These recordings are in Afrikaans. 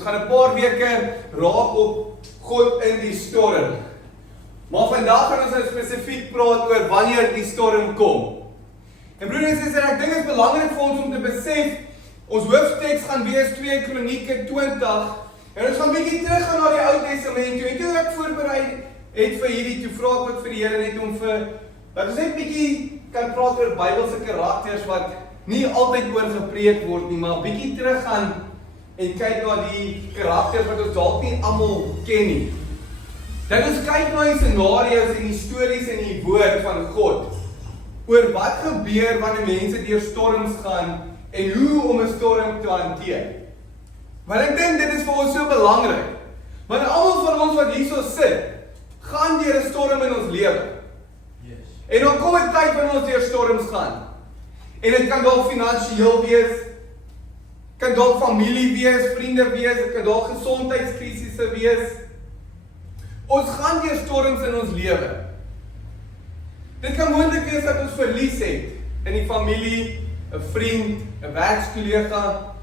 Ons gaan 'n paar weke raak op God in die storm. Maar vandag gaan ons nou spesifiek praat oor wanneer die storm kom. En broers en susters, ek dink dit is belangrik vir ons om te besef, ons hoofsteks gaan wees 2 Kronieke 20. En ons gaan bietjie teruggaan na die Ou Testament toe. En toe ek voorberei het vir hierdie, toe vra ek ook vir die Here net om dat ons net bietjie kan praat oor Bybelse karakters wat nie altyd oor gepreek word nie, maar bietjie teruggaan en kyk na die karakters wat ons dalk nie almal ken nie. Dat ons kyk na die scenario's en die stories in die woord van God oor wat gebeur wanneer mense deur storms gaan en hoe om 'n storm te hanteer. Want ek dink dit is vir ons so belangrik. Want almal van ons wat hierso sit, gaan deur 'n storm in ons lewe. Yes. En dan kom 'n tyd wanneer ons deur storms gaan. En dit kan dalk finansiëel wees, kan dalk familie wees, vriende wees, dit kan dalk gesondheidskrisisse wees. Ons gaan deur storms in ons lewe. Dit kan moontlik wees dat ons verlies het in die familie, 'n vriend, 'n werkskollega.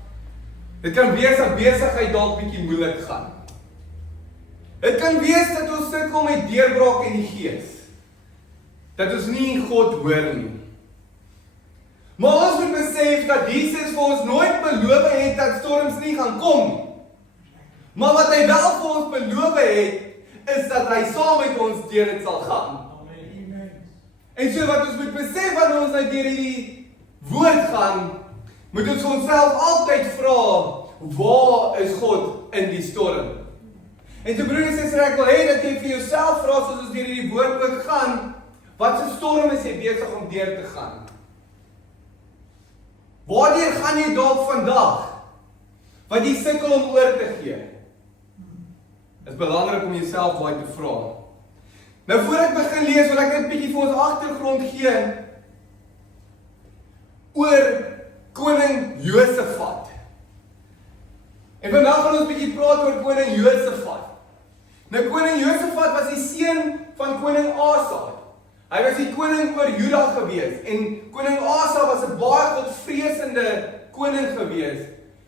Dit kan wees dat besigheid dalk bietjie moeilik gaan. Dit kan wees dat ons sukkel met deurbraak in die gees. Dat ons nie God hoor nie. Maar ons moet besef dat Jesus vir ons nooit beloof het dat storms nie gaan kom nie. Maar wat hy wel vir ons beloof het, is dat hy saam met ons deur dit sal gaan. Amen. En so wat ons moet besef wanneer ons nou deur hierdie woord gaan, moet ons onsself altyd vra, waar is God in die storm? En so broers en susters, ek wil hê dat jy vir jouself vra soos ons deur hierdie woord ook gaan, wat se storm is jy besig om deur te gaan? Waardeur gaan jy dalk vandag? Wat jy sukkel om oor te gee? Dit is belangrik om jouself daai te vra. Nou voor ek begin lees, wil ek net 'n bietjie vir ons agtergrond gee oor koning Josafat. En vandag gaan ons 'n bietjie praat oor koning Josafat. Nou koning Josafat was die seun van koning Asa. Hy was die koning oor Juda gewees en koning Asa was 'n baie godvreesende koning gewees.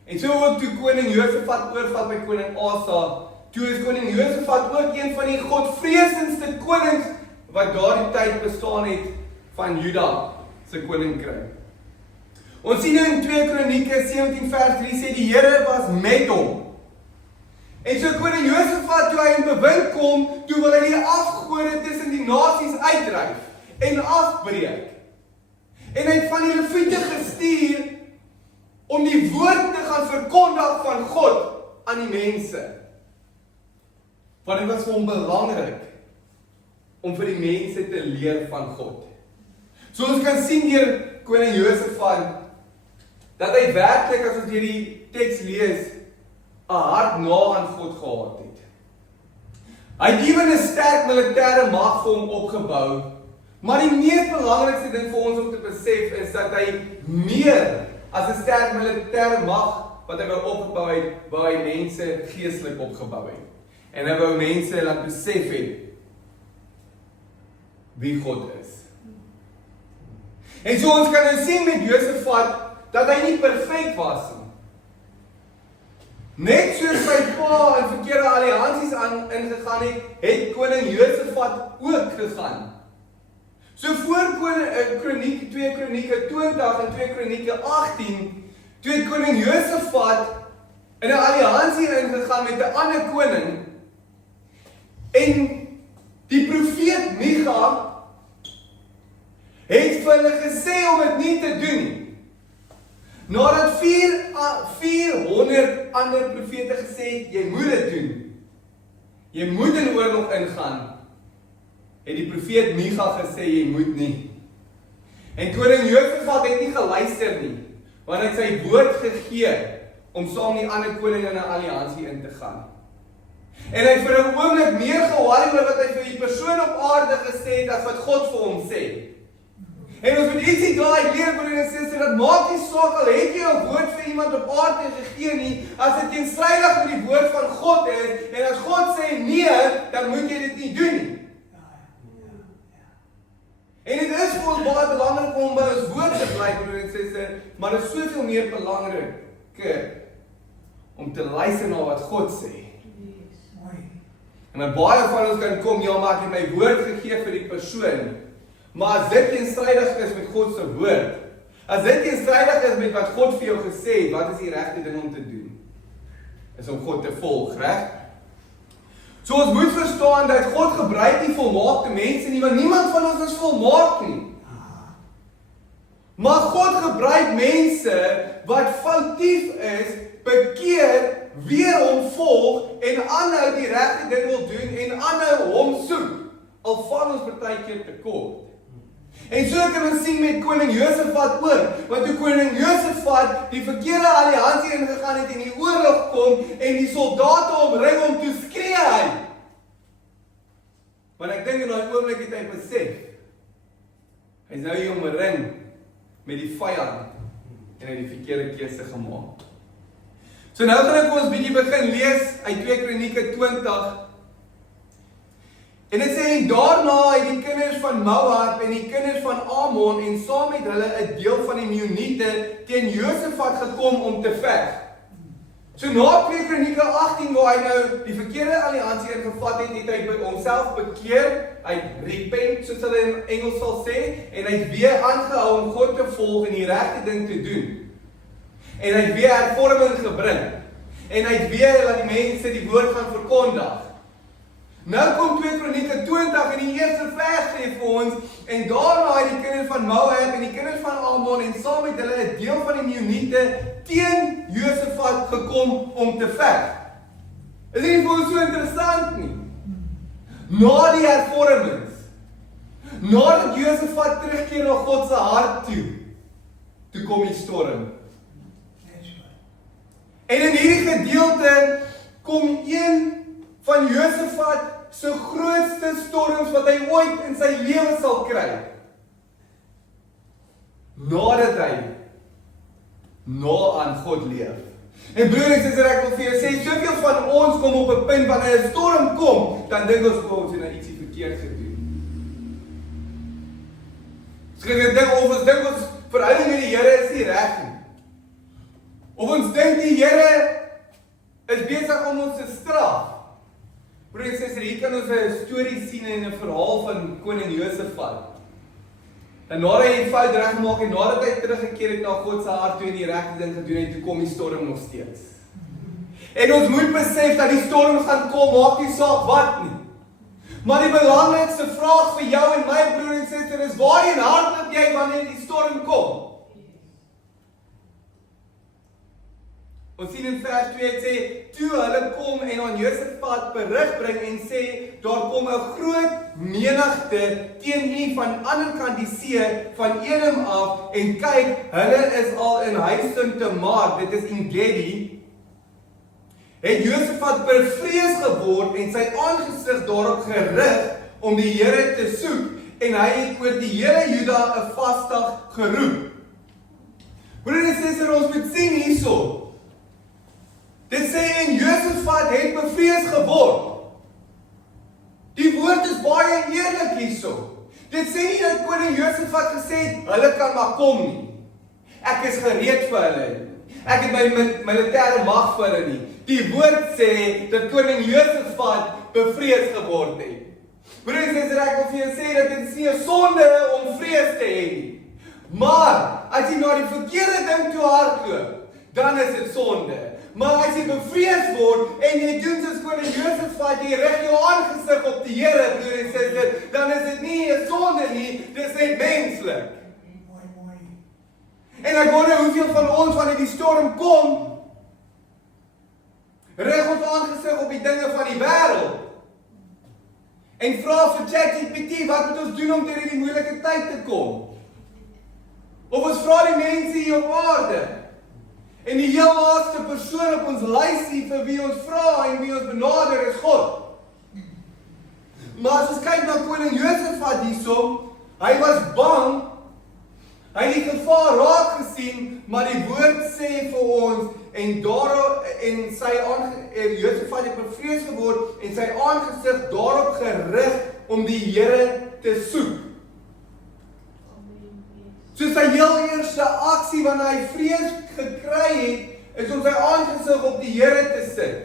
En so ook toe koning Josafat oorvat by koning Asa, toe is koning Josafat ook een van die godvreesendste konings wat daardie tyd bestaan het van Juda se koninkryk. Ons sien nou in 2 Kronieke 17 vers 3 sê die Here was met hom. En so koning Josafat toe hy in bewind kom, toe wil hy die afgode tussen die nasies uitdryf en afbreek. En hy het van die Lewiete gestuur om die woord te gaan verkondig van God aan die mense. Want dit was vir hom belangrik om vir die mense te leer van God. So ons kan sien deur koning Josafat dat hy werklik, as ons hierdie teks lees, 'n hart na aan God gehad het. Hy het ewen 'n sterk militêre mag vir hom opgebou, maar die mees belangrikste ding vir ons om te besef is dat hy meer as 'n sterk militêre mag wat hy wou opgebou het, wou hy mense geestelik opgebou het. En hy wou mense laat besef het wie God is. En so ons kan nou sien met Josafat dat hy nie perfek was nie. Net soos sy pa in verkeerde alliansies ingegaan het, het koning Josafat ook gegaan. So voor 2 Kronieke 20 en 2 Kronieke 18, toe het koning Josafat in 'n alliansie ingegaan met 'n ander koning, en die profeet Micha het vir hulle gesê om dit nie te doen nie. Nadat 400 ander profete gesê het, jy moet dit doen. Jy moet in oorlog ingaan. Het die profeet Micha gesê, jy moet nie. En koning Josafat het nie geluister nie, want hy het sy woord gegee om saam die ander koning in 'n alliansie in te gaan. En hy het vir 'n oomblik meer gehoor oor wat hy vir die persoon op aarde gesê het as wat God vir hom sê. En ons moet ietsie daai leer, broer en suster, dat maak nie saak al het jy 'n woord vir iemand op aarde gegee nie, as dit teenstrydig met die woord van God is, en as God sê nee, dan moet jy dit nie doen nie. En dit is vir ons baie belangrik om by ons woord te bly, broer en suster, maar dit is soveel meer belangrik om te luister na wat God sê. En dan baie van ons kan kom, ja, maar ek het my woord gegee vir die persoon, maar as dit teenstrydig is met God se woord, as dit teenstrydig is met wat God vir jou gesê het, wat is die regte ding om te doen? Is om God te volg, reg? So ons moet verstaan dat God gebruik nie volmaakte mense nie, want niemand van ons is volmaak nie. Maar God gebruik mense wat foutief is, bekeer, weer hom volg en aanhou die regte ding wil doen en aanhou hom soek. Al val ons partykeer te kort. En so kan ons sien met koning Josafat ook, want toe koning Josafat die verkeerde alliansie ingegaan het en die oorlog kom en die soldate omring hom, toe skree hy. Want ek dink in daai oomblik het hy besef, hy is nou hier omring met die vyand en hy het die verkeerde keuse gemaak. So nou gaan ek ons bietjie begin lees uit 2 Kronieke 20. En dit sê, en daarna het die kinders van Moab en die kinders van Ammon en saam met hulle 'n deel van die Meuniete teen Josafat gekom om te veg. So na 2 Kronieke 18 waar hy nou die verkeerde alliansie ingevat het, het hy homself bekeer, hy repent, soos hulle in Engels sal sê, en hy het weer aangehou om God te volg en die regte ding te doen. En hy het weer hervorming gebring. En hy het weer laat die mense die woord gaan verkondig. Nou kom 2 Kronieke 20 en die eerste vers sê vir ons, en daarna het die kinders van Moab en die kinders van Ammon en saam met hulle 'n deel van die Meuniete teen Josafat gekom om te veg. Is dit nie vir ons so interessant nie? Na die hervormings, nadat Josafat terugkeer na God se hart toe kom die storm. En in hierdie gedeelte kom een van Josafat se grootste storms wat hy ooit in sy lewe sal kry. Nadat hy aan God leef. En broer en suster, ek wil vir jou sê, soveel van ons kom op 'n punt wanneer 'n storm kom, dan dink ons het nou ietsie verkeerd gedoen. Ons dink ons verhouding met die Here is nie reg nie. Of ons dink die Here is besig om ons te straf. Broer en suster, hier kan ons 'n storie sien en 'n verhaal van koning Josafat. En nadat hy die fout reggemaak en nadat hy teruggekeer het na God se hart toe en die regte ding gedoen het, toe kom die storm nog steeds. En ons moet besef dat die storm gaan kom, maak nie saak wat nie. Maar die belangrikste vraag vir jou en my broer en suster is, waarheen hardloop jy wanneer die storm kom? Ons sien in vers 2, het sê, toe hulle kom en aan Josafat berig bring en sê, daar kom 'n groot menigte teen u van ander kant die see, van Edom af, en kyk, hulle is al in huising te maak, dit is En Gedi, het Josafat bevrees geword en sy aangesig daarop gerig om die Here te soek, en hy het oor die hele Juda 'n vasdag geroep. Broer en suster, ons moet sien hierso. Dit sê en Josafat het bevrees geword. Die woord is baie eerlik hierso. Dit sê nie dat koning Josafat gesê het, hulle kan maar kom nie. Ek is gereed vir hulle nie. Ek het my militêre mag vir hulle nie. Die woord sê dat koning Josafat bevrees geword het. Broer en suster, ek wil vir jou sê dat dit is nie 'n sonde om vrees te hê nie. Maar as jy na die verkeerde ding toe hardloop, dan is dit sonde. Maar as jy bevrees word en jy doen soos koning Josafat, jy rig jou aangesig op die Here, broer en suster, dan is dit nie 'n sonde nie, dit is net menslik. En ek wonder hoeveel van ons wanneer die storm kom, rig ons aangesig op die dinge van die wêreld. En vra vir ChatGPT, wat moet ons doen om deur hierdie moeilike tyd te kom? Of ons vra die mense hier op aarde. En die heel laaste persoon op ons lysie vir wie ons vra en wie ons benader is God. Maar as ons kyk na koning Josafat hierso, hy was bang, hy het die gevaar raak gesien, maar die woord sê vir ons, en daarop, en Josafat het bevrees geword, en sy aangesig daarop gerig om die Here te soek. So sy heel eerste aksie wanneer hy vrees gekry het, is om sy aangesig op die Here te sit.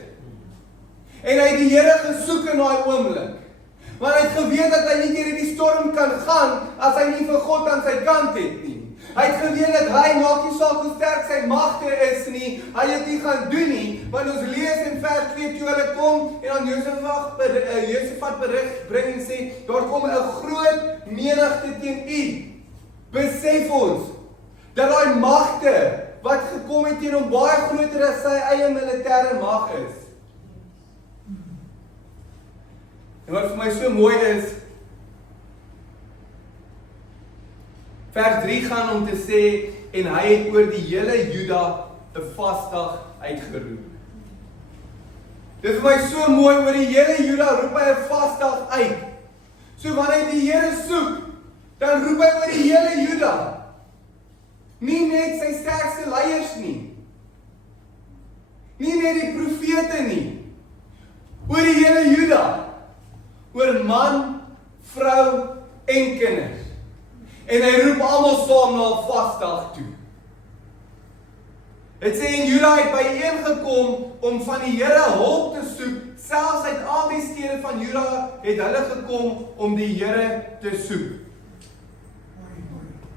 En hy het die Here gesoek in daai oomblik. Want hy het geweet dat hy nie deur die storm kan gaan as hy nie vir God aan sy kant het nie. Hy het geweet dat hy maak nie saak hoe sterk sy magte is nie, hy het nie gaan doen nie, want ons lees in vers 2 toe hulle kom en dan Josafat berig bring en sê, daar kom 'n groot menigte teen u. Besef ons dat daai magte wat gekom het teen hom baie groter as sy eie militêre mag is. En wat vir my so mooi is, vers 3 gaan om te sê, en hy het oor die hele Juda 'n vasdag uitgeroep. Dit is vir my so mooi, oor die hele Juda roep hy 'n vasdag uit. So wanneer hy die Here soek, dan roep hy oor die hele Juda. Nie net sy sterkste leiers nie. Nie net die profete nie. Oor die hele Juda. Oor man, vrou en kinders. En hy roep almal saam na 'n vasdag toe. Dit sê en Juda het byeengekom om van die Here hulp te soek. Selfs uit al die stede van Juda het hulle gekom om die Here te soek.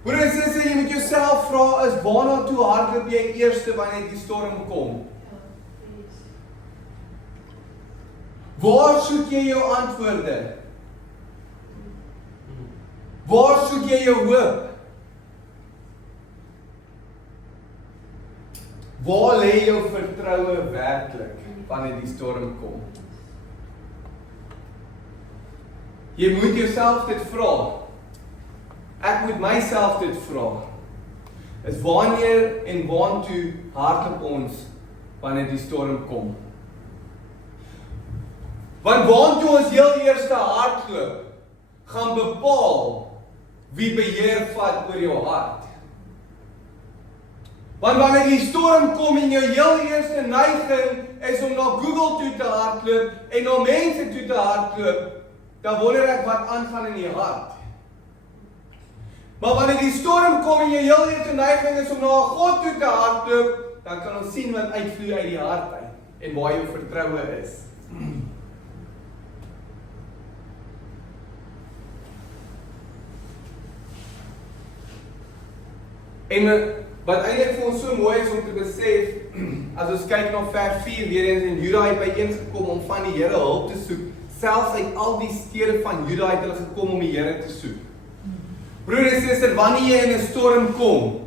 Broer en suster, jy moet jouself vra, is waarna toe hardloop jy eerste wanneer die storm kom? Waar soek jy jou antwoorde? Waar soek jy jou hoop? Waar lê jou vertroue werklik wanneer die storm kom? Jy moet jouself dit vra. Ek moet myself dit vra. Is wanneer en waantoe hardloop ons wanneer die storm kom? Want waantoe ons heel eerste hardloop, gaan bepaal wie beheer vat oor jou hart. Want wanneer die storm kom en jou heel eerste neiging is om na Google toe te hardloop en na mense toe te hardloop, dan wonder ek wat aangaan in die hart. Maar wanneer die storm kom en jou heel eerste neiging is om na God toe te hardloop, dan kan ons sien wat uitvloei uit die hart uit en waar jou vertroue is. En wat eintlik vir ons so mooi is om te besef, as ons kyk na vers 4 weer eens, en Juda het byeengekom om van die Here hulp te soek, selfs uit al die stede van Juda het hulle gekom om die Here te soek. Broer en suster, wanneer jy in 'n storm kom,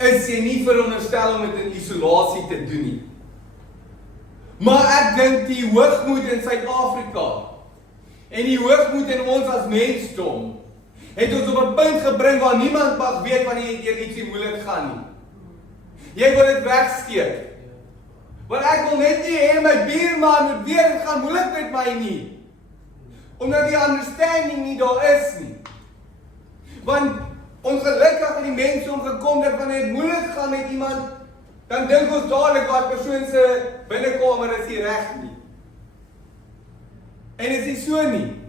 is jy nie veronderstel om dit in isolasie te doen nie. Maar ek dink die hoogmoed in Suid-Afrika en die hoogmoed in ons as mensdom het ons op 'n punt gebring waar niemand mag weet wanneer jy deur ietsie moeilik gaan nie. Jy wil dit wegsteek. Want ek wil net nie hê my buurman moet weet dit gaan moeilik met my nie. Omdat die understanding nie daar is nie. Want ongelukkig het die mense omgekom dat wanneer dit moeilik gaan met iemand, dan dink ons dadelik wat persoon se binnekamer is nie reg nie. En dit is nie so nie.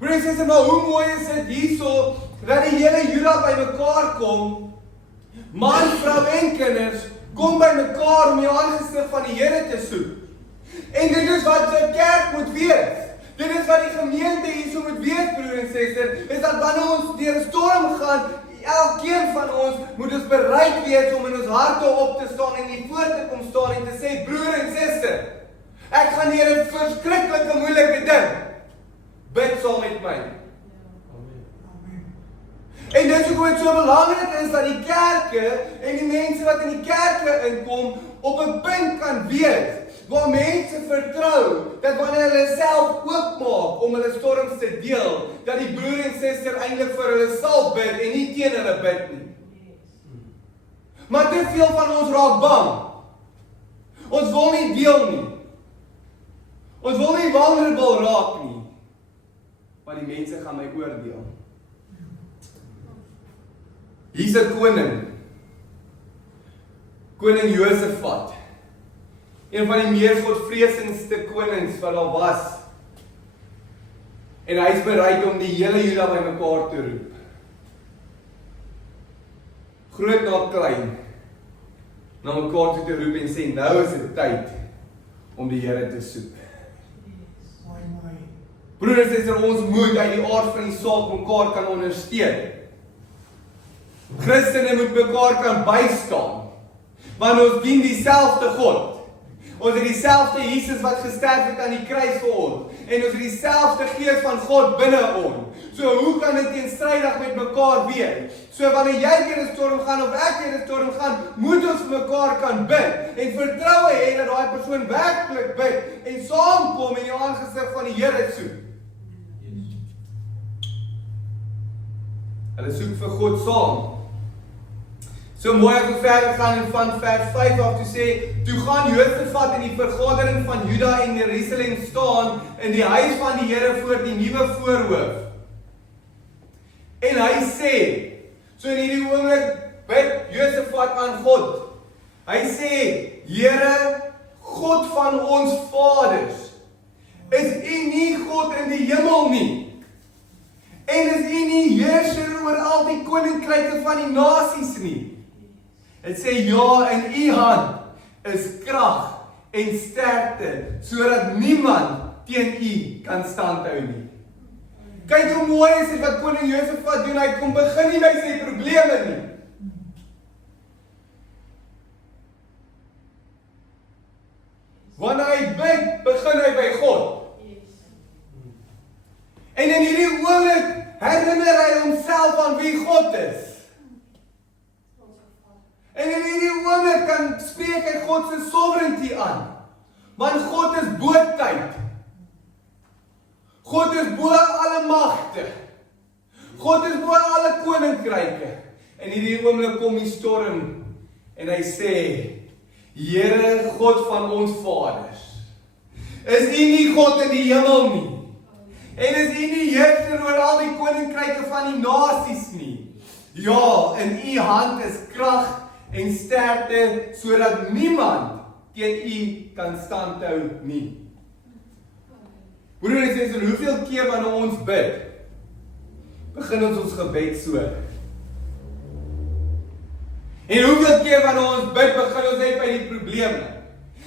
Broers en susters, maar hoe mooi is dit hierso dat die hele Juda bymekaar kom, man, vrou en kinders kom bymekaar om die aangesig van die Here te soek. En dit is wat die kerk moet weet. Dit is wat die gemeente hierso moet weet, broer en suster, is dat wanneer ons deur 'n storm gaan, elkeen van ons moet ons bereid wees om in ons harte op te staan en nie voor te kom staan en te sê, broer en suster, ek gaan deur 'n verskriklike moeilike ding. Bid saam met my. En dit is hoekom dit so belangrik is dat die kerke en die mense wat in die kerke inkom op 'n punt kan wees waar mense vertrou dat wanneer hulle self oopmaak om hulle storms te deel, dat die broer en suster eintlik vir hulle sal bid en nie teen hulle bid nie. Maar te veel van ons raak bang. Ons wil nie deel nie. Ons wil nie vulnerable raak nie. Want die mense gaan my oordeel. Hier's 'n koning. Koning Josafat. Een van die meer godvreesendste konings wat daar was. En hy is bereid om die hele Juda bymekaar te roep. groot na klein, na mekaar toe te roep en sê, nou is dit tyd om die Here te soek. Broeders en susters, ons moet uit die aard van die saak mekaar kan ondersteun. Christene moet mekaar kan bystaan, want ons dien dieselfde God. Ons het dieselfde Jesus wat gesterf het aan die kruis vir ons, en ons het dieselfde gees van God binne ons. So hoe kan dit teenstrydig met mekaar wees? So wanneer jy deur 'n storm gaan of ek deur 'n storm gaan, moet ons vir mekaar kan bid en vertroue hê dat daai persoon werklik bid en saamkom in die aangesig van die Here soek. Hulle soek vir God saam. So mooi as ons verder gaan en van vers 5 af te sê, toe gaan Josafat in die vergadering van Juda en Jerusalem staan in die huis van die Here voor die nuwe voorhoof. En hy sê, so in hierdie oomblik bid Josafat aan God. Hy sê, Here, God van ons vaders, is U nie God in die hemel nie? En is U nie heerser oor al die koninkryke van die nasies nie? Het sê, ja, in U hand is krag en sterkte, sodat niemand teen U kan standhou nie. Kyk hoe mooi is dit wat koning Josafat doen, hy kom begin nie by sy probleme nie. Wanneer hy bid, begin hy by God. En in hierdie oomblik herinner hy homself aan wie God is. En in hierdie oomblik kan spreek hy God se sovereignty aan. Want God is bo tyd. God is bo alle magte. God is bo alle koninkryke. En in hierdie oomblik kom die storm en hy sê, Here God van ons vaders, is U nie God in die hemel nie? En is U nie heerser oor al die koninkryke van die nasies nie? Ja, in U hand is krag en sterkte, sodat niemand teen U kan standhou nie. Broer en suster, hoeveel keer wanneer ons bid, begin ons gebed so? En hoeveel keer wanneer ons bid, begin ons net by die probleme?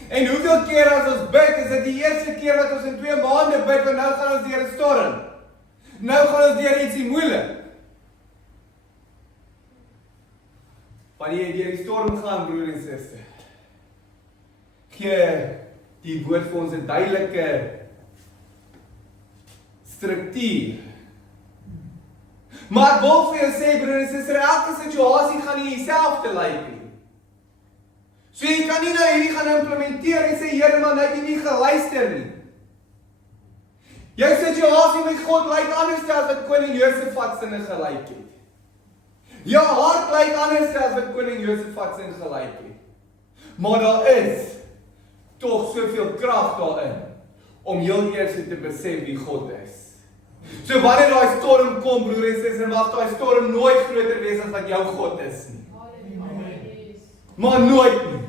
En hoeveel keer as ons bid, is dit die eerste keer wat ons in 2 maande bid, want nou gaan ons deur 'n storm. Nou gaan ons deur ietsie moeilik. Wanneer jy deur die storm gaan, broer en suster, gee die woord vir ons 'n duidelike struktuur. Maar ek wil vir jou sê, broer en suster, elke situasie gaan nie dieselfde lyk nie. So jy kan nie nou hierdie gaan implementeer en sê, Here, man, ek het nie geluister nie. Jou situasie met God lyk anders as wat koning Josafat se gelyk het. Jou hart lyk anders as wat koning Josafat se gelyk het. Maar daar is tog soveel krag daarin om heel eers te besef wie God is. So wanneer daai storm kom, broer en suster, mag daai storm nooit groter wees as wat jou God is nie. Maar nooit nie.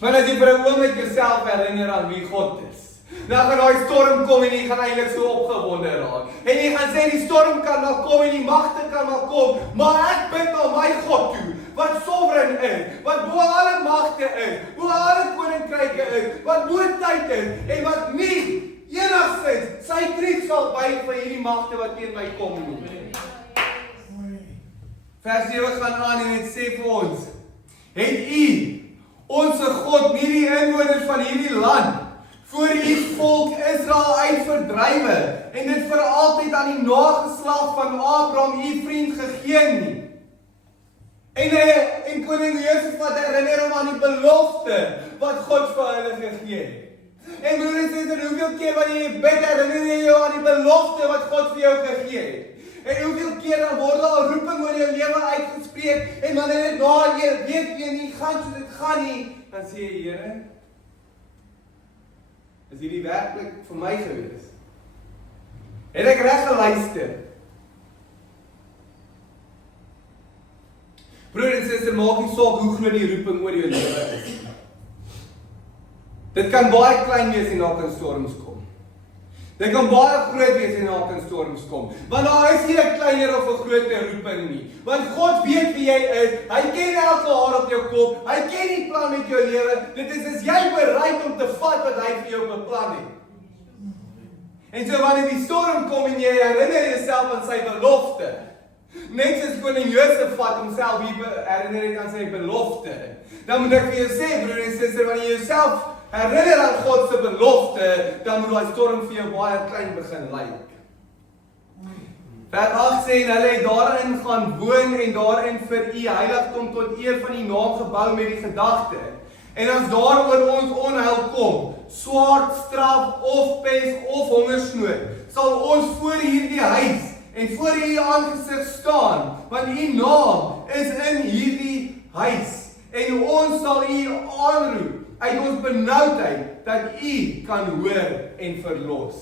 Want as jy vir 'n oomblik jouself herinner aan wie God is, dan gaan daai storm kom en jy gaan eintlik so opgewonde raak. En jy gaan sê die storm kan maar kom en die magte kan maar kom, maar ek bid na my God toe, wat sovereign is, wat bo alle magte is, bo alle koninkryke is, wat bo tyd is en wat nie enigstens sy kriek sal buig vir hierdie magte wat teen my kom nie. Vers 7 gaan aan en dit sê vir ons, het U, ons God, nie die inwoners van hierdie land voor U volk Israel uitverdrywe en dit vir altyd aan die nageslag van Abraham, U vriend, gegee nie. En koning Josafat herinner hom aan die belofte wat God vir hulle gegee het. En broer en suster, hoeveel keer wanneer jy bid, herinner jy jou aan die belofte wat God vir jou gegee het? En hoeveel keer dan word daar 'n roeping oor jou lewe uitgespreek en wanneer dit daar weet jy nie gaan soos dit gaan nie, dan sê jy, Here, is hierdie werklik vir my gewees? Het ek reg geluister? Broer en suster, maak nie saak hoe groot die roeping oor jou lewe is. Dit kan baie klein wees en daar kan storms kom. Dit kan baie groot wees en daar kan storms kom. Want daar is nie 'n kleiner of 'n groter roeping nie. Want God weet wie jy is. Hy ken elke haar op jou kop. Hy ken die plan met jou lewe. Dit is jy bereid om te vat wat hy vir jou beplan het. En so wanneer die storm kom en jy herinner jouself aan sy belofte. Net soos koning Josef vat homself hier herinner het aan sy belofte. Dan moet ek vir jou sê, broer en suster, wanneer jy jouself herinner aan God se belofte, dan moet daai storm vir jou baie klein begin lyk. Vers 8 sê, en hulle het daarin gaan woon en daarin vir u heiligdom tot eer van die naam gebou met die gedagte. En as daar oor ons onheil kom, swaard, straf of pes of hongersnood, sal ons voor hierdie huis en voor u aangesig staan, want u naam is in hierdie huis. En ons sal u aanroep uit ons benoudheid, dat u kan hoor en verlos.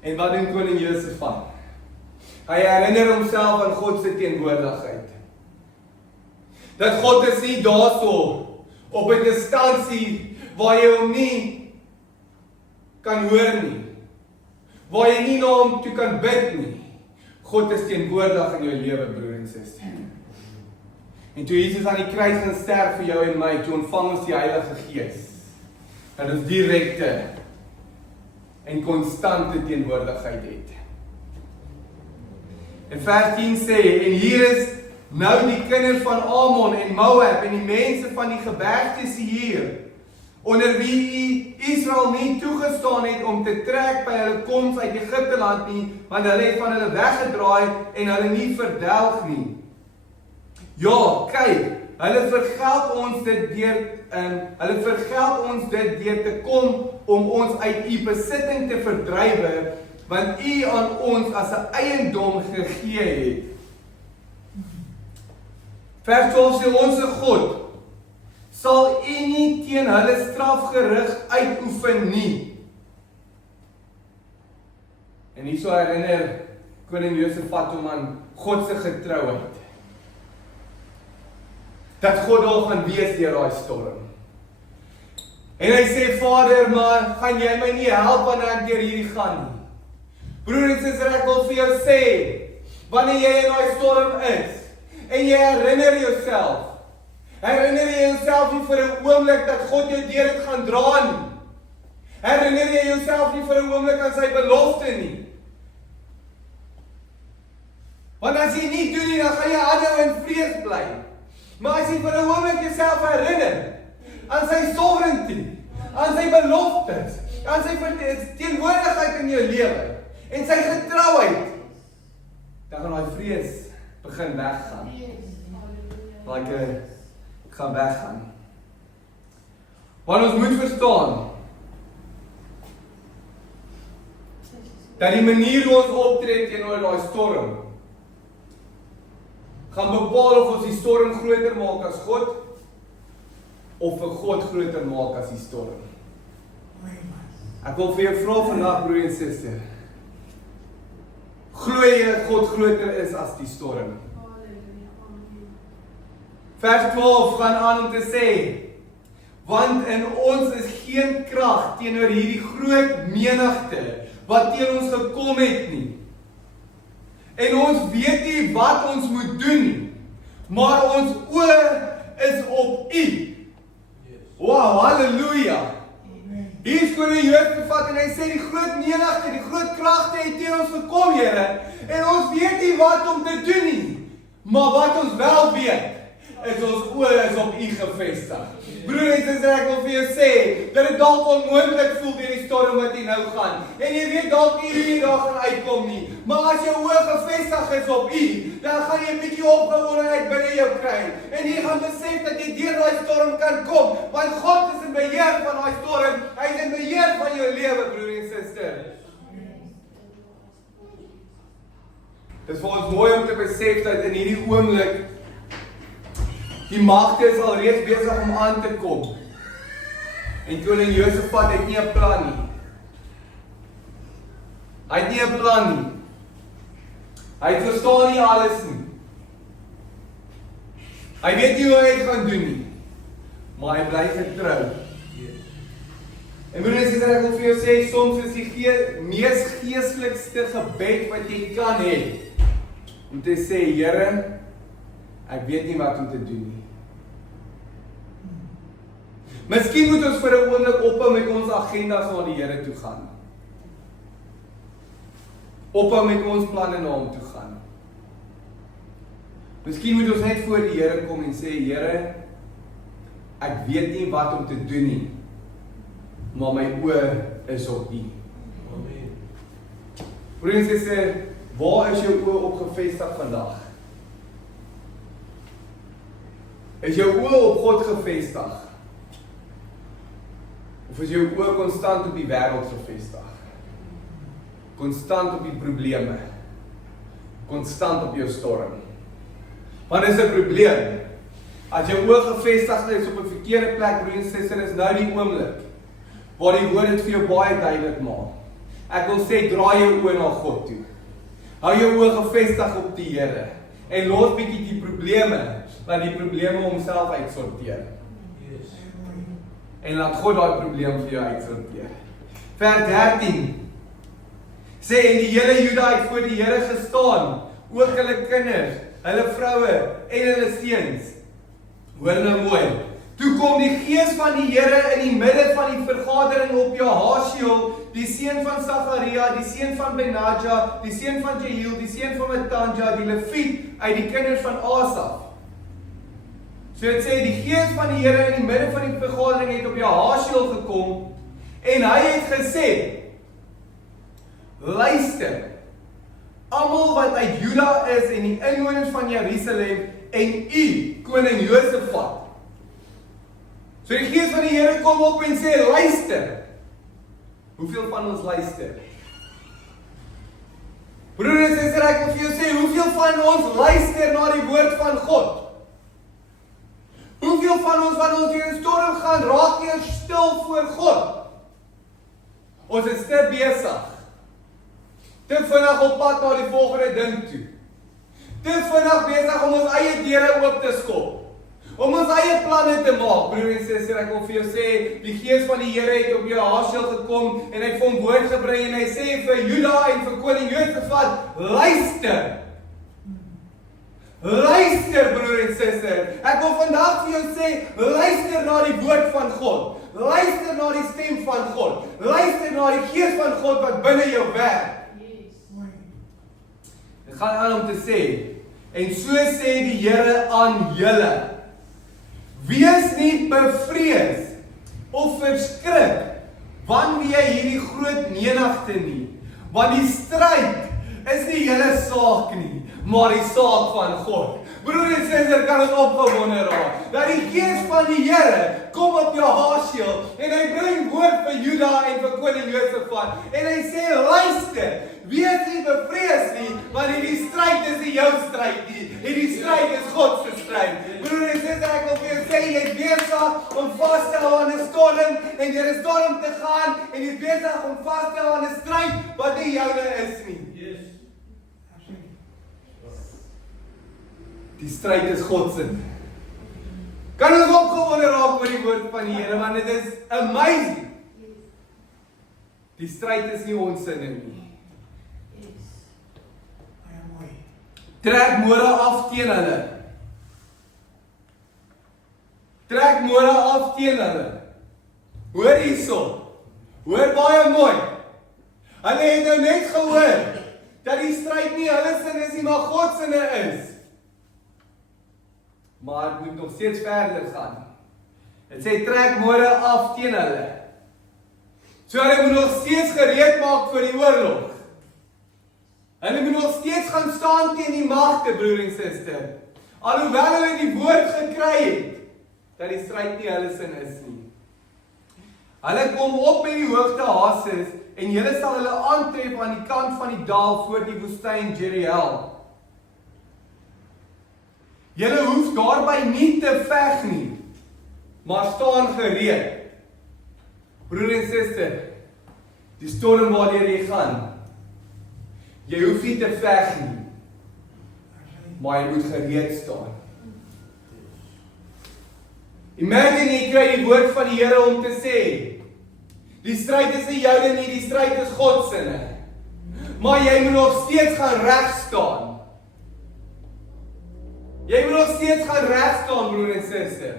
En wat doen koning Josef van? Hy herinner homself aan God se teenwoordigheid. Dat God is nie daarso op 'n distansie waar jy hom nie kan hoor nie. Waar jy nie na hom toe kan bid nie. God is teenwoordig in jou lewe, broer en suster. En toe Jesus aan die kruis gaan sterf vir jou en my, toe ontvang ons die Heilige Gees. Dat ons direkte en konstante teenwoordigheid het. En vers 10 sê, en hier is nou die kinders van Ammon en Moab en die mense van die gebergtes hier, onder wie u Israel nie toegestaan het om te trek by hulle koms uit Egipte land nie, want hulle het van hulle weggedraai en hulle nie verdelg nie. Ja, kyk, hulle vergeld ons dit deur te kom om ons uit u besitting te verdrywe, want u aan ons as 'n eiendom gegee het. Vers 12 sê, onse God sal u nie teen hulle strafgerig uitoefen nie. En hierso herinner koning Josafat hom aan God se getrouheid. Dat God al gaan wees deur daai storm. En hy sê, Vader, maar gaan jy my nie help wanneer ek deur hierdie gaan nie? Broer en suster, ek wil vir jou sê, wanneer jy in daai storm is, en jy herinner jouself nie vir 'n oomblik dat God jou deur dit gaan dra nie. Herinner jy jouself nie vir 'n oomblik aan sy belofte nie. Want as jy nie doen nie, dan gaan jy aanhou in vrees bly. Maar as jy vir 'n oomblik jouself herinner aan sy sovereignty, aan sy beloftes, aan sy teenwoordigheid in jou lewe en sy getrouheid, dan gaan daai vrees begin weggaan. Like gaan weggaan. Want ons moet verstaan dat die manier hoe ons optree teenoor daai storm gaan bepaal of ons die storm groter maak as God of vir God groter maak as die storm. Ek wil vir jou vra vandag, broer en suster, glo jy dat God groter is as die storm? Vers 12 gaan aan om te sê, want in ons is geen krag teenoor hierdie groot menigte wat teen ons gekom het nie. En ons weet nie wat ons moet doen nie, maar ons oë is op U. Wow, halleluja. Hier is koning Josafat en hy sê die groot menigte, die groot kragte het teen ons gekom, Here, en ons weet nie wat om te doen nie, maar wat ons wel weet, is ons oë is op U gefestig. Broer en suster, ek wil vir jou sê, dat dit dalk onmoontlik voel deur die storm wat jy nou gaan. En jy weet dalk nie hoe jy daar gaan uitkom nie. Maar as jou oë gefestig is op U, dan gaan jy 'n bietjie opgewondenheid binne jou kry. En jy gaan besef dat jy deur daai storm kan kom, want God is in beheer van daai storm. Hy is in beheer van jou lewe, broer en suster. Dit is vir ons mooi om te besef dat in hierdie oomblik die magte is al reeds besig om aan te kom. En koning Josafat het nie 'n plan nie. Hy het nie 'n plan nie. Hy verstaan nie alles nie. Hy weet nie hoe hy dit gaan doen nie. Maar hy bly getrou. En broer en suster, ek wil vir jou sê, soms is die mees geestelikste gebed wat jy kan hê, om te sê, Here, ek weet nie wat om te doen nie. Miskien moet ons vir 'n oomblik ophou met ons agendas na die Here toe gaan. Ophou met ons planne na hom toe gaan. Miskien moet ons net voor die Here kom en sê, Here, ek weet nie wat om te doen nie, maar my oë is op U. Amen. Broer en suster, waar is jou oë op gefestig vandag? Is jou oë op God gefestig? Of is jou oë konstant op die wêreld gefestig? Konstant op die probleme? Konstant op jou storm? Want dit is 'n probleem. As jou oë gefestig is op 'n verkeerde plek, broer en suster, is nou die oomblik waar die woord dit vir jou baie duidelik maak. Ek wil sê, draai jou oë na God toe. Hou jou oë gefestig op die Here. En los bietjie die probleme, laat die probleme homself uitsorteer. Yes. En laat God daai probleem vir jou uitsorteer. Vers 13 sê, en die hele Juda het voor die Here gestaan, ook hulle kinders, hulle vroue en hulle seuns. Hoor nou mooi. Toe kom die gees van die Here in die midde van die vergadering op Jahasiel, die seun van Sagaria, die seun van Benaja, die seun van Jehiel, die seun van Matanja, die Leviet uit die kinders van Asaf. So dit sê, die gees van die Here in die midde van die vergadering het op Jahasiel gekom, en hy het gesê, luister, almal wat uit Juda is en die inwoners van Jerusalem en u, koning Josafat. So die gees van die Here kom op en sê, luister. Hoeveel van ons luister? Broer en suster, ek wil vir jou sê, hoeveel van ons luister na die woord van God? Hoeveel van ons, wanneer ons deur 'n storm gaan, raak eers stil voor God? Ons is te besig. Te vinnig op pad na die volgende ding toe. Te vinnig besig om ons eie deure oop te skop. Om ons eie planne te maak. Broer en suster, ek wil vir jou sê, die gees van die Here het op Jahasiel gekom en hy het vir hom woord gebring en hy sê vir Juda en vir koning Josafat, luister. Luister, broer en suster. Ek wil vandag vir jou sê, luister na die woord van God. Luister na die stem van God. Luister na die gees van God wat binne jou werk. Dit gaan aan om te sê, en so sê die Here aan julle, wees nie bevrees of verskrik vanweë hierdie groot menigte nie, want die stryd is nie julle saak nie, maar die saak van God. Broer en suster, kan ons opgewonde raak, dat die gees van die Here kom op Jahasiel, en hy bring woord vir Juda en vir koning Josafat, en hy sê, luister, wees nie bevrees nie, want hierdie stryd is nie jou stryd nie, hierdie stryd is God se stryd. Broer en suster, ek wil vir jou sê, jy is besig om vas te hou aan 'n storm, en deur 'n storm te gaan, en jy is besig om vas te hou aan 'n stryd, wat nie joune is nie. Die stryd is God se. Kan ons opgewonde raak oor die woord van die Here, want dit is amazing. Die stryd is nie ons sinne nie. Trek môre af teen hulle. Trek môre af teen hulle. Hoor hierso. Hoor baie mooi. Hulle het nou net gehoor dat die stryd nie hulle sin is nie, maar God se is. Maar het moet nog steeds verder gaan. Dit sê trek môre af teen hulle. So hulle moet nog steeds gereed maak vir die oorlog. Hulle moet nog steeds gaan staan teen die magte, broer en suster. Alhoewel hulle die woord gekry het, dat die stryd nie hulle sin is nie. Hulle kom op met die hoogte Hasis, en julle sal hulle aantref aan die kant van die dal voor die woestyn Jeriel. Julle hoef daarby nie te veg nie, maar staan gereed. Broer en suster, die storm waardeur jy gaan, jy hoef nie te veg nie, maar jy moet gereed staan. Imagine jy kry die woord van die Here om te sê, Die stryd is nie joune nie, die stryd is God se. Maar jy moet nog steeds gaan reg staan. Jy moet nog steeds gaan reg staan, broer en suster.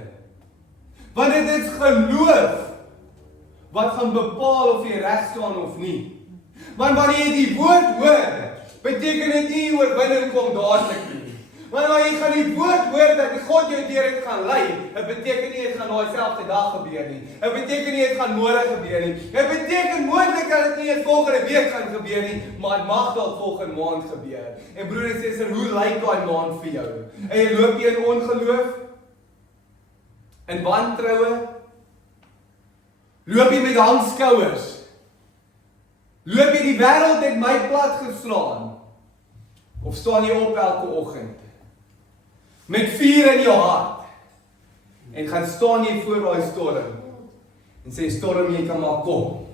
Want dit is geloof wat gaan bepaal of jy reg staan of nie. Want wanneer jy die woord hoor, beteken dit nie oorwinning kom dadelik nie. Want wanneer jy gaan die woord hoor dat God jou deur dit gaan lei, dit beteken nie dit gaan daai selfde dag gebeur nie. Dit beteken nie dit gaan môre gebeur nie. Dit beteken moontlik dat dit nie eens volgende week gaan gebeur nie, maar dit mag dalk volgende maand gebeur. En broer en suster, hoe lyk daai maand vir jou? En jy loop jy in ongeloof? In wantroue? Loop jy met handskouers? Loop jy die wêreld het my plat geslaan? Of staan jy op elke oggend? Met vuur in jou hart. En gaan staan jy voor daai storm. En sê storm, jy kan maar kom.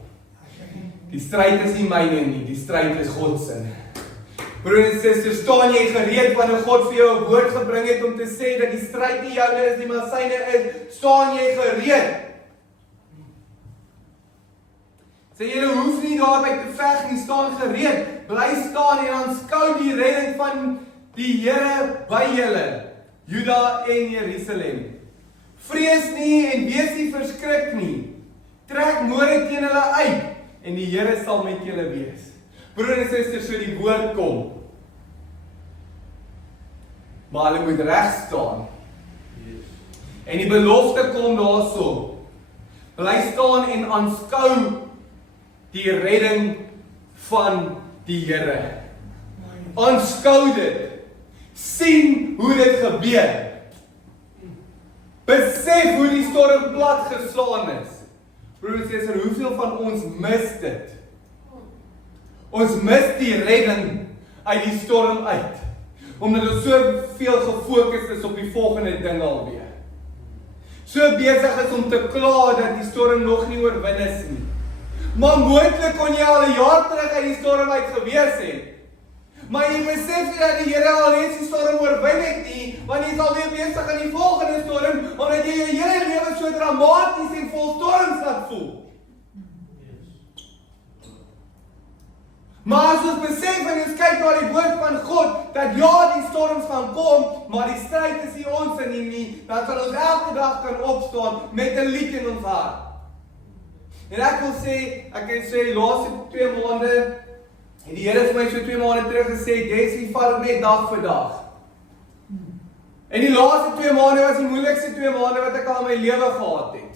Die stryd is nie myne nie, die stryd is God se. Broer en suster, staan jy gereed wanneer God vir jou 'n woord gebring het om te sê dat die stryd nie joune is nie, maar syne is, staan jy gereed? Sê julle hoef nie daarby te veg nie, staan gereed, bly staan en aanskou die redding van die Here by julle, Juda en Jerusalem. Vrees nie en wees nie verskrik nie. Trek môre teen hulle uit en die Here sal met julle wees. Broer en suster, so die woord kom. Maar hulle moet reg staan. En die belofte kom daarso. Bly staan en aanskou die redding van die Here. Aanskou dit. Sien hoe dit gebeur. Besef hoe die storm plat geslaan is. Broer en suster, hoeveel van ons mis dit? Ons mis die redding uit die storm uit. Omdat ons so veel gefokus is op die volgende ding alweer. So besig is om te kla dat die storm nog nie oorwin is nie. Maar moontlik kon jy al 'n jaar terug uit die storm uit gewees het. Maar jy besef nie dat die Here al reeds die storm oorwin het nie, want jy is alweer besig aan die volgende storm, omdat jy jou hele lewe so dramaties en vol storms laat voel. Maar as ons besef en ons kyk na die woord van God, dat ja, die storms gaan kom, maar die stryd is nie ons in nie, dan sal ons elke dag kan opstaan met 'n lied in ons hart. En ek wil sê, ek kan sê, die laaste 2 maande, en die Here het vir my so 2 maande terug gesê, Jessie, vat dit net dag vir dag. En die laaste 2 maande was die moeilikste 2 maande wat ek al in my lewe gehad het.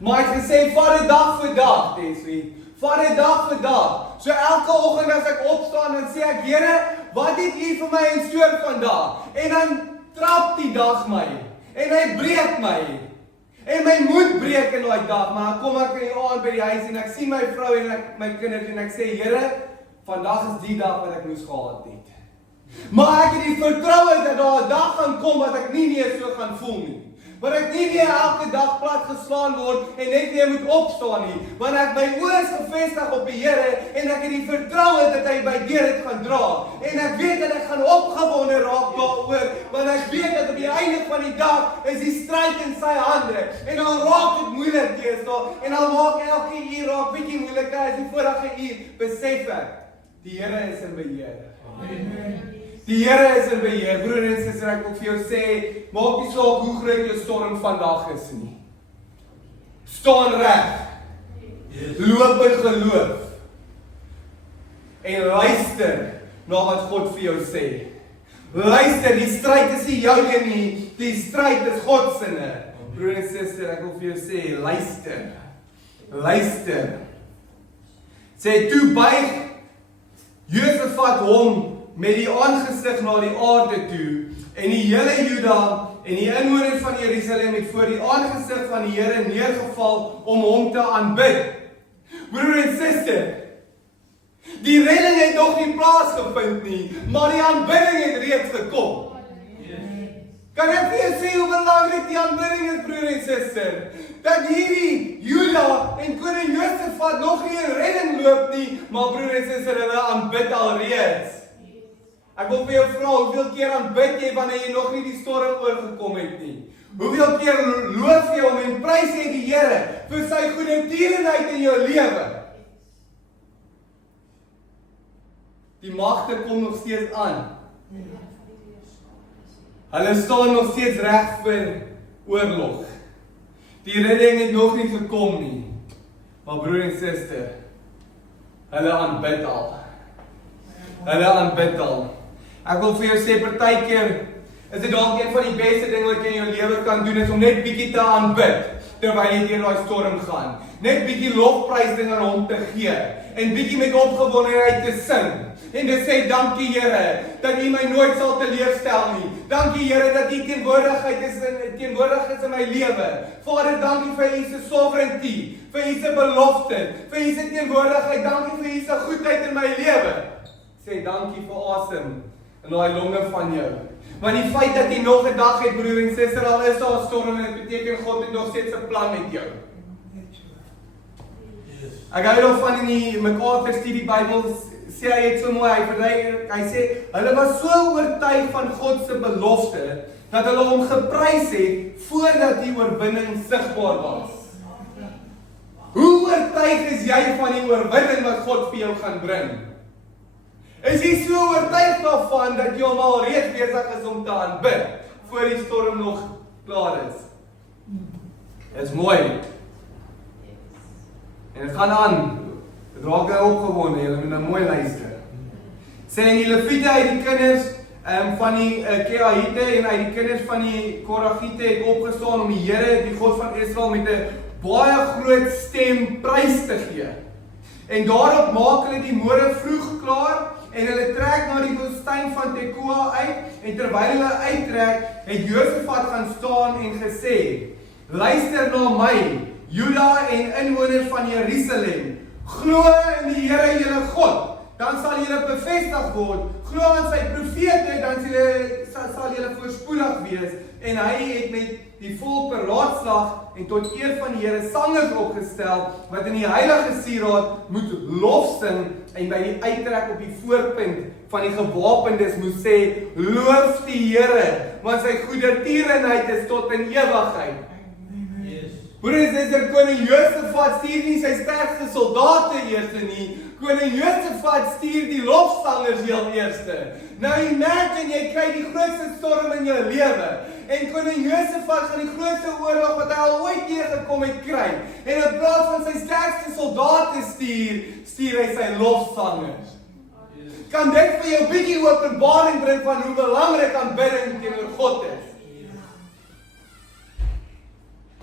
Maar hy het gesê, vat dit dag vir dag, Jessie. Vat dit dag vir dag. So elke oggend as ek opstaan en sê ek, Here, wat het U vir my instoor vandag? En dan trap die dag my. En hy breek my. En my moed breek in daai dag, maar dan kom ek in die aand by die huis en ek sien my vrou en my kinders en ek sê, Here, vandag is die dag wat ek moes gehad het. Maar ek het die vertroue dat daar 'n dag gaan kom wat ek nie meer so gaan voel nie. Want ek nie weer elke dag plat geslaan word en net weer moet opstaan nie. Want ek my oë is gefestig op die Here en ek het die vertroue dat hy my deur dit gaan dra. En ek weet dat ek gaan opgewonde raak daaroor, want ek weet dat op die einde van die dag is die stryd in sy hande. En dan raak dit moeilik deesdae en dan maak elke uur raak bietjie moeiliker as die vorige uur. Besef ek, die Here is in beheer. Amen. Die Here is in beheer. Broer en suster, ek wil vir jou sê, maak nie saak hoe groot jou storm vandag is nie. Staan reg. Loop in geloof. En luister na wat God vir jou sê. Luister, die stryd is nie joune nie, die stryd is God se. Broer en suster, ek wil vir jou sê, luister. Luister. Sê toe buig Josafat hom met die aangesig na die aarde toe, en die hele Juda en die inwoners van Jerusalem het voor die aangesig van die Here neergeval om hom te aanbid. Broer en suster, die redding het nog nie plaasgevind nie, maar die aanbidding het reeds gekom. Kan ek vir jou sê hoe belangrik die aanbidding is, broer en suster? Dat hierdie Juda en koning Josafat nog nie in redding loop nie, maar broer en suster, hulle aanbid alreeds. Ek wil vir jou vra, hoeveel keer aanbid jy wanneer jy nog nie die storm oorgekom het nie? Hoeveel keer loof jy hom en prys jy die Here vir sy goedertierenheid in jou lewe? Die magte kom nog steeds aan. Hulle staan nog steeds reg vir oorlog. Die redding het nog nie gekom nie. Maar broer en suster, hulle aanbid al. Hulle aanbid al. Ek wil vir jou sê, partykeer is dit dalk een van die beste dinge wat jy in jou lewe kan doen, is om net bietjie te aanbid, terwyl jy deur daai storm gaan. Net bietjie lofprysing aan hom te gee, en bietjie met opgewondenheid te sing. En te sê, dankie Here, dat U my nooit sal teleurstel nie. Dankie Here, dat U teenwoordig is in my lewe. Vader, dankie vir U se sovereignty, vir U se belofte, vir U se teenwoordigheid, dankie vir U se goedheid in my lewe. Sê dankie vir asem in daai longe van jou. Want die feit dat jy nog 'n dag het, broer en suster, al is daar 'n storm, en dit beteken God het nog steeds 'n plan met jou. Ek hou daarvan in die MacArthur studie Bybel, sê hy het so mooi, hy sê, hulle was so oortuig van God se belofte, dat hulle hom geprys het, voordat die oorwinning sigbaar was. Hoe oortuig is jy van die oorwinning wat God vir jou gaan bring? Is jy so oortuig daarvan, dat jy hom al reeds besig is om te aanbid, voor die storm nog klaar is? Dit is mooi. En het gaan aan, het raak nou opgewonde, julle moet nou mooi luister. Sê in die Lewiete uit die kinders van die Keahite en uit die kinders van die Koragite het opgestaan om die Here, die God van Israel, met 'n baie groot stem prys te gee. En daarop maak hulle die môre vroeg klaar, en hulle trek na die woestyn van Tekoa uit, en terwyl hulle uittrek, het Josafat gaan staan en gesê, luister na my, Juda en inwoners van Jerusalem, glo in die Here julle God, dan sal julle bevestig word, glo aan sy profete, dan sal julle voorspoedig wees, en hy het met die volk beraadslag en tot eer van die Here sangers opgestel, wat in die heilige sieraad moet lof sing, en by die uittrek op die voorpunt van die gewapendes moet sê, loof die Here, want sy goedertierenheid is tot in ewigheid. Broers en susters, koning Josafat stuur nie sy sterkste soldate eerste nie, koning Josafat stuur die lofsangers heel eerste. Nou imagine, jy kry die grootste storm in jou lewe, en koning Josafat gaan die grootste oorlog wat hy al ooit teëgekom het kry, en in plaas van sy sterkste soldate stuur hy sy lofsangers. Kan dit vir jou bietjie openbaring bring van hoe belangrik aanbidding teenoor God is?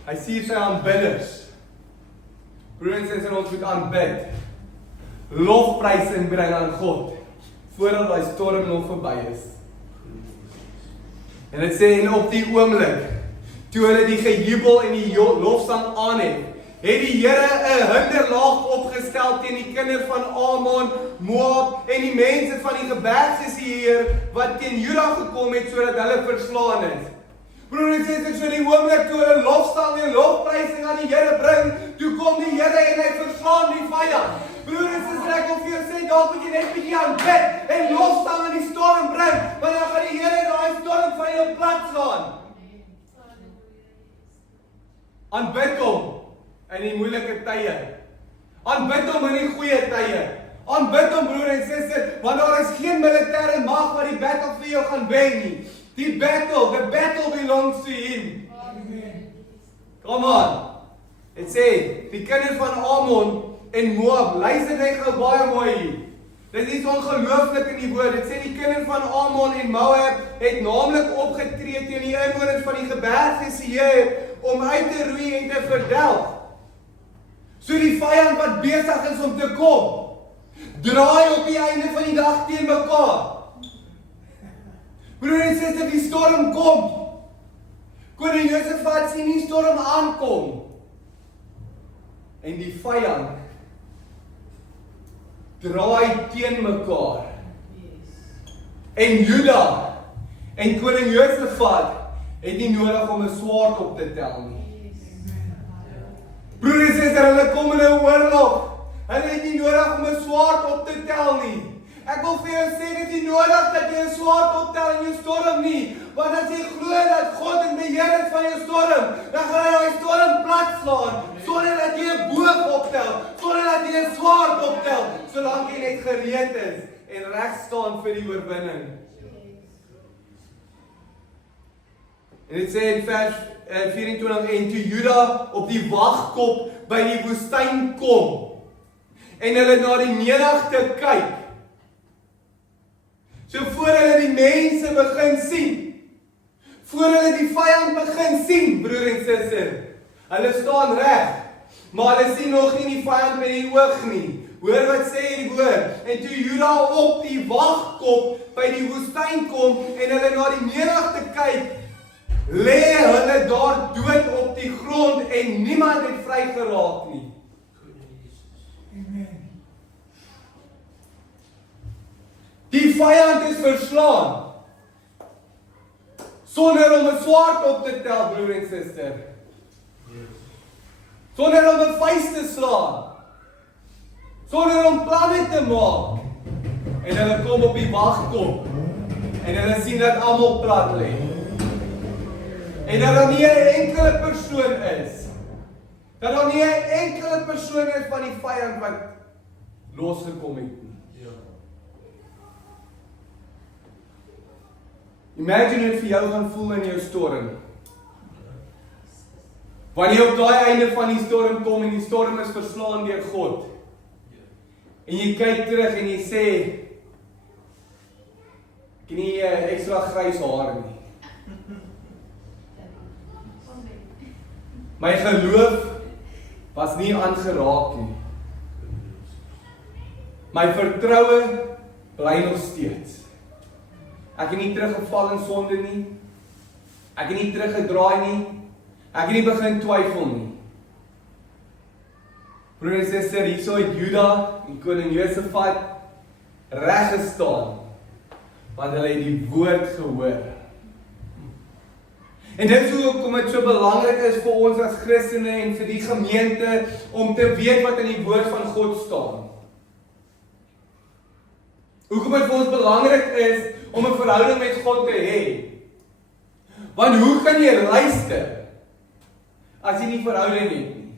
Hy stuur sy aanbidders. Broers en susters, ons moet aanbid. Lofprysing bring aan God, voordat daai storm nog verby is. En dit sê, en op die oomblik, toe hulle die gejubel en die lofsang aan het die Here 'n hinderlaag opgestel teen die kinders van Ammon, Moab en die mense van die gebergsheer wat teen Juda gekom het sodat hulle verslaan is. Broer en suster, so die oomblik toe hulle lofsang en lofprysing aan die Here bring, toe kom die Here en hy verslaan die vyand. Broer en suster, ek wil vir jou sê, dalk moet jy net bietjie aanbid en lofsang in die storm bring, want dan gaan die Here daai storm van jou plat slaan. Aanbid hom in die moeilike tye. Aanbid hom in die goeie tye. Aanbid hom, broer en suster, want daar is geen militêre mag wat die battle vir jou gaan wen nie. The battle belongs to him. Amen. Come on. Dit sê, die kinders van Ammon en Moab, luister net gou baie mooi hier. Dit is ongelooflik in die woord. Dit sê die kinders van Ammon en Moab het naamlik opgetree teen die inwoners van die gebergsheer om uit te roei en te verdelg. So die vyand wat besig is om te kom, draai op die einde van die dag teen mekaar. Broer en suster, die storm kom. Koning Josafat sien die storm aankom. En die vyand draai teen mekaar. En Juda en koning Josafat het nie nodig om 'n swaard op te tel nie. Broer en suster, hulle kom in 'n oorlog. Hulle het nie nodig om 'n swaard op te tel nie. Ek wil vir jou sê, dit is nie nodig dat jy 'n swaard optel in jou storm nie, want as jy glo dat God in beheer is van jou storm, dan gaan hy daai storm platslaan, sonder dat jy 'n boog optel, sonder dat jy 'n swaard optel, solank jy net gereed is en reg staan vir die oorwinning. En dit sê in vers 24, en toe Juda op die wagkop by die woestyn kom, en hulle na die menigte kyk, so voor hulle die mense begin sien, voor hulle die vyand begin sien, broer en suster, hulle staan reg, maar hulle sien nog nie die vyand met die oog nie. Hoor wat sê die woord, en toe Juda op die wagkop by die woestyn kom, en hulle na die menigte kyk, lê hulle daar dood op die grond, en niemand het vry geraak nie. Amen. Die vyand is verslaan, sonder om 'n swaard op te tel, broer en suster. Sonder om 'n vuis te slaan, sonder om planne te maak. En hulle kom op die wagkop, en hulle sien dat almal plat lê. En dat daar nie 'n enkele persoon is, dat daar nie 'n enkele persoon is van die vyand wat losgekom het nie. Imagine dit vir jou gaan voel in jou storm. Wanneer jy op daai einde van die storm kom en die storm is verslaan deur God. En jy kyk terug en jy sê, ek het nie ekstra grys haar nie. My geloof was nie aangeraak nie. My vertroue bly nog steeds. Ek het nie teruggeval in sonde nie. Ek het nie teruggedraai nie. Ek het nie begin twyfel nie. Broer en suster, hierso het Juda en koning Josafat reg gestaan, want hulle het die woord gehoor. En dit is hoekom dit so belangrik is vir ons as Christene en vir die gemeente om te weet wat in die woord van God staan. Hoekom dit vir ons belangrik is om 'n verhouding met God te hê. Want hoe kan jy luister as jy nie verhouding het nie?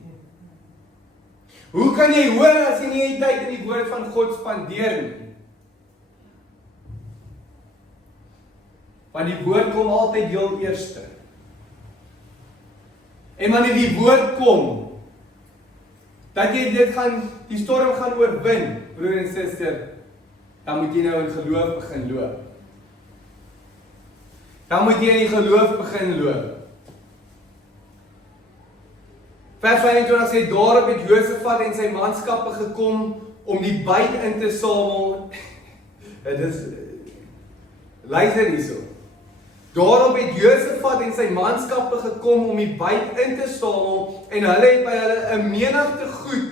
Hoe kan jy hoor as jy nie tyd in die woord van God spandeer nie? Want die woord kom altyd heel eerste. En wanneer die woord kom, dat jy die storm gaan oorwin, broer en suster, dan moet jy nou in geloof begin loop. Dan moet jy in die geloof begin loop. Vers 25 sê, daarop het Josafat en sy manskappe gekom om die byt in te samel. Luister hierso. Daarop het Josafat en sy manskappe gekom om die byt in te samel, en hulle het by hulle 'n menigte goed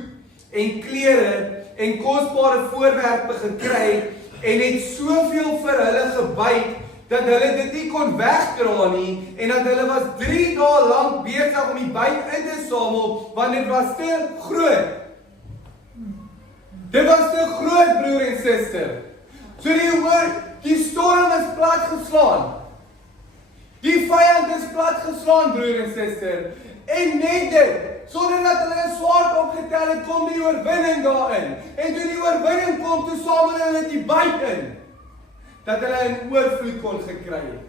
en klere en kosbare voorwerpe gekry, en het soveel vir hulle gebyt, dat hulle dit nie kon wegdra nie, en dat hulle was 3 dae lank besig om die byt in te samel, want dit was te groot. Dit was te groot, broer en suster. So die hoor, die storm is platgeslaan. Die vyand is platgeslaan, broer en suster. En net dit, sonder dat hulle 'n swaard opgetel het, kom die oorwinning daarin. En toe die oorwinning kom, toe samel hulle die byt in, dat hulle 'n oorvloed kon gekry het.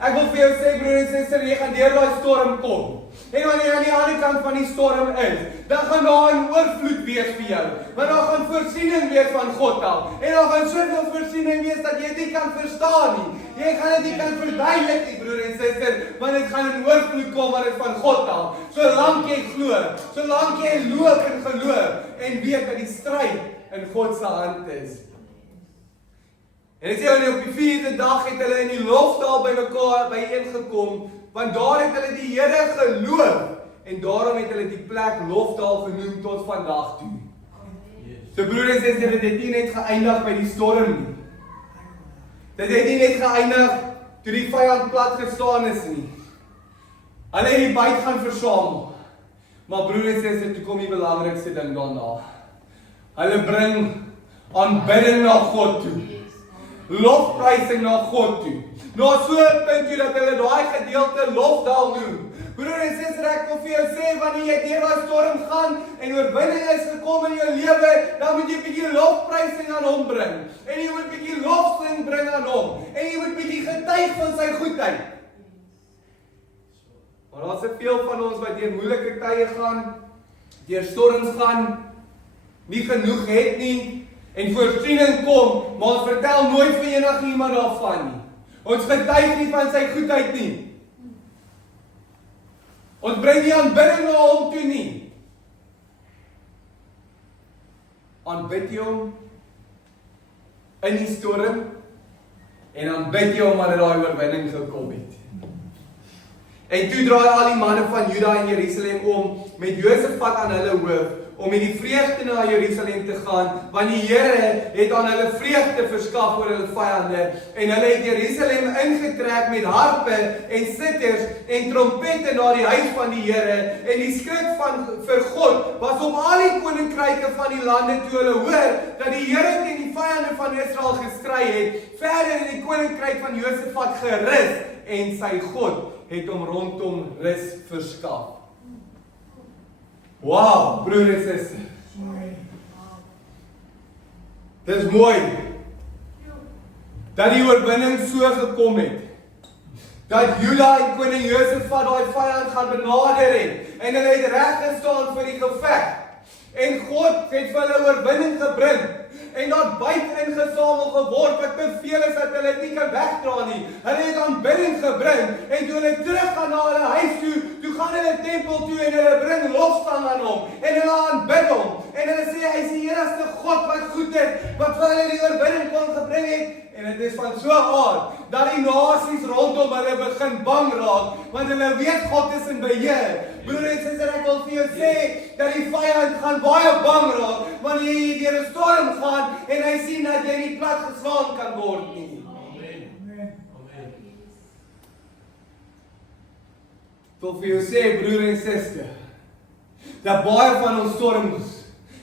Ek wil vir jou sê, broer en suster, jy gaan deur daai storm kom. En wanneer jy aan die ander kant van die storm is, dan gaan daar 'n oorvloed wees vir jou. Want daar gaan voorsiening wees van God af. En daar gaan soveel voorsiening wees dat jy dit nie kan verstaan nie. Jy gaan dit nie kan verduidelik nie, broer en suster, want dit gaan in oorvloed kom, want dit van God af. Solank jy glo, solank jy loop in geloof en weet dat die stryd in God se hand is. En ek sê hulle op die 4de dag het hulle in die lofsaal by mekaar byeengekom, want daar het hulle die Here geloof, en daarom het hulle die plek lofsaal genoem tot vandag toe. So broer en suster, dit het nie net geëindig by die storm nie. Dit het nie net geëindig toe die vyand plat gestaan is nie. Hulle het die byt gaan versamel. Maar broer en suster, toe kom die belangrikste ding daarna. Hulle bring Aanbidding na God toe. Lofprysing na God toe. Na so 'n punt toe dat hulle daai gedeelte lofdaal noem. Broer en suster, ek wil vir jou sê, wanneer jy deur daai storm gaan en oorwinning is gekom in jou lewe, dan moet jy 'n bietjie lofprysing aan hom bring. En jy moet 'n bietjie lofsing bring aan hom. En jy moet 'n bietjie getuig van sy goedheid. Maar daar's soveel van ons wat deur moeilike tye gaan, deur storms gaan, nie genoeg het nie, en voorsiening kom, maar ons vertel nooit vir enigiemand daarvan nie. Ons getuig nie van sy goedheid nie. Ons bring nie aanbidding na hom toe nie. Aanbid jy hom in die storm, en aanbid jy hom wanneer daai oorwinning gekom het. En toe draai al die manne van Juda en Jerusalem om met Josafat aan hulle hoof, om met die vreugde na Jerusalem te gaan, want die Here het aan hulle vreugde verskaf oor hulle vyande, en hulle het Jerusalem ingetrek met harpe en sitters en trompette na die huis van die Here, en die skrik vir God was op al die koninkryke van die lande toe hulle hoor dat die Here teen die vyande van Israel gestry het. Verder het die koninkryk van Josafat gerus, en sy God het hom rondom rus verskaf. Wow, broer en suster. Dis mooi dat die oorwinning so gekom het. Dat Juda en koning Josafat daai vyand gaan benader het, en hulle het reg gestaan vir die geveg. En God het vir hulle oorwinning gebring. En daar byt ingesamel geword wat te veel is dat hulle nie kan wegdra nie. Hulle het aanbidding gebring, en toe hulle teruggaan na hulle huis toe gaan hulle tempel toe en hulle bring lofsang aan hom, en hulle aanbid hom, en hulle sê hy is die enigste God wat goed is, wat vir hulle die oorwinning kon gebring het. En dit is van so 'n aard dat die nasies rondom hulle begin bang raak, want hulle weet God is in beheer. Broer en suster, ek wil vir jou sê dat die vyand gaan baie bang raak wanneer jy deur 'n storm gaan en hy sien dat jy nie plat geslaan kan word nie. Amen. Ek wil vir jou sê, broer en suster, dat baie van ons storms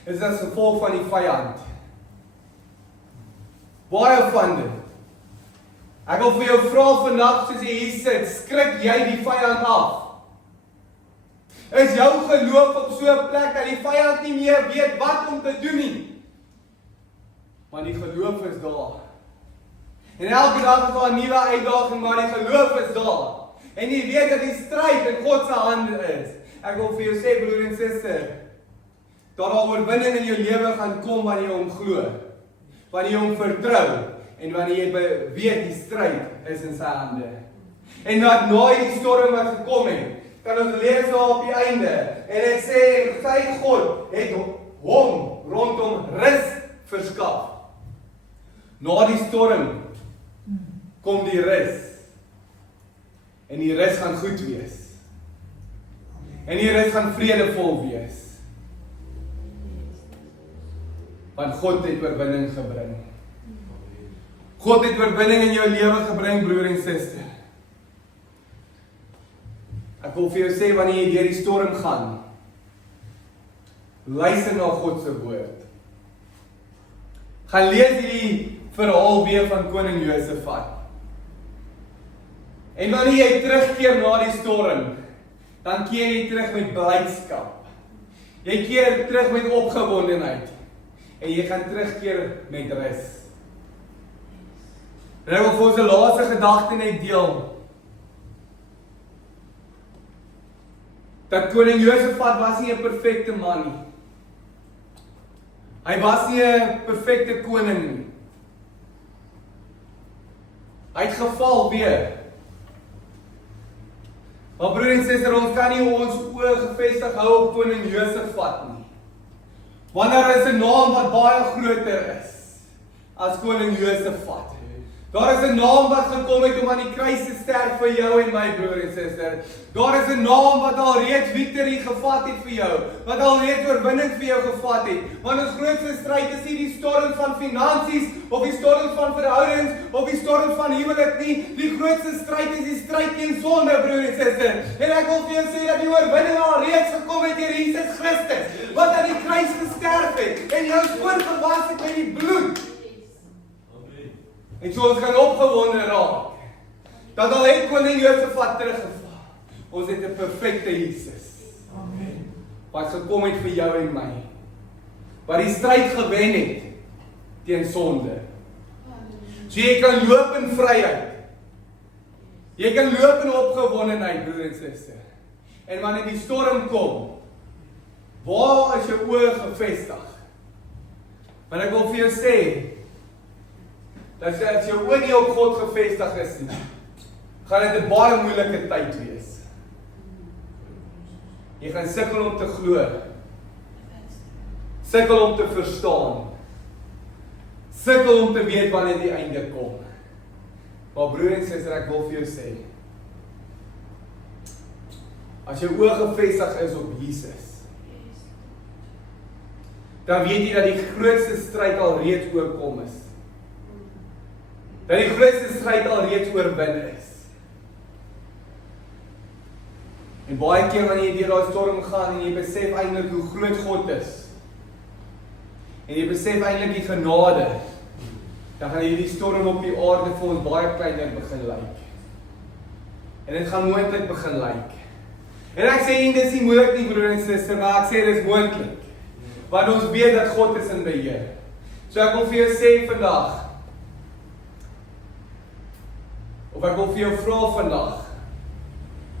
is as gevolg van die vyand. Baie van dit. Ek wil vir jou vra vandag, soos jy hier sit, skrik jy die vyand af? Is jou geloof op so 'n plek dat die vyand nie meer weet wat om te doen nie? Maar die geloof is daar. En elke dag is daar 'n nuwe uitdaging, maar die geloof is daar. En jy weet dat die stryd in God se hande is. Ek wil vir jou sê, broer en suster, dat daar oorwinning in jou lewe gaan kom wanneer jy hom glo. Wanneer jy hom vertrou, en wanneer jy weet die stryd is in sy hande. En dat na die storm wat gekom het, kan ons lees daar op die einde, en dit sê, sy God het hom rondom rus verskaf. Na die storm kom die rus, en die rus gaan goed wees, en die rus gaan vredevol wees, want God het oorwinning gebring. God het oorwinning in jou lewe gebring, broer en suster. Ek wil vir jou sê, wanneer jy deur die storm gaan, luister na God se woord. Gaan lees hierdie verhaal weer van koning Josafat. En wanneer jy terugkeer na die storm, dan keer jy terug met blydskap. Jy keer terug met opgewondenheid. En jy gaan terugkeer met rus. En ek wil vir ons 'n laaste gedagte net deel. Dat koning Josafat was nie 'n perfekte man nie. Hy was nie 'n perfekte koning nie. Hy het geval weer. Maar broer en suster, ons kan nie ons oë gefestig hou op koning Josafat nie. Want daar is 'n naam wat baie groter is as koning Josafat. Daar is 'n naam wat gekom het om aan die kruis te sterf vir jou en my broer en suster. Daar is 'n naam wat al reeds victory gevat het vir jou, wat al reeds oorwinning vir jou gevat het. Want ons grootste stryd is nie die storm van finansies of die storm van verhoudings of die storm van huwelik nie. Die grootste stryd is die stryd teen sonde, broer en suster. En ek wil vir jou sê dat die oorwinning al reeds gekom het deur Jesus Christus, wat aan die kruis gesterf het en jou skoon gewas het met die bloed. En so ons kan opgewonde raak. Dat al het koning Josafat teruggeval. Ons het 'n perfekte Jesus. Amen. Wat gekom het vir jou en my. Wat die stryd gewen het teen sonde. So jy kan loop in vryheid. Jy kan loop in opgewondenheid, broer en suster. En wanneer die storm kom, waar is jou oë gefestig? Want ek wil vir jou sê, dat as jou oë nie op God gefestig is nie, gaan dit 'n baie moeilike tyd wees. Jy gaan sukkel om te glo. Sukkel om te verstaan. Sukkel om te weet wanneer die einde kom. Maar broer en suster, ek wil vir jou sê, as jou oë gefestig is op Jesus, dan weet jy dat die grootste stryd al reeds oorkom is. Dat die grootste stryd al reeds oorwin is. En baie keer wanneer jy deur daai storm gaan en jy besef eintlik hoe groot God is, en jy besef eintlik die genade, dan gaan hierdie storm op die aarde vir ons baie kleiner begin lyk. En dit gaan moontlik begin lyk. En ek sê nie dis nie moeilik nie, broer en suster, maar ek sê dis moontlik. Want ons weet dat God is in beheer. So ek wil vir jou sê vandag, of ek wil vir jou vra vandag,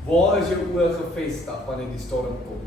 waar is jou oë gefestig wanneer die storm kom?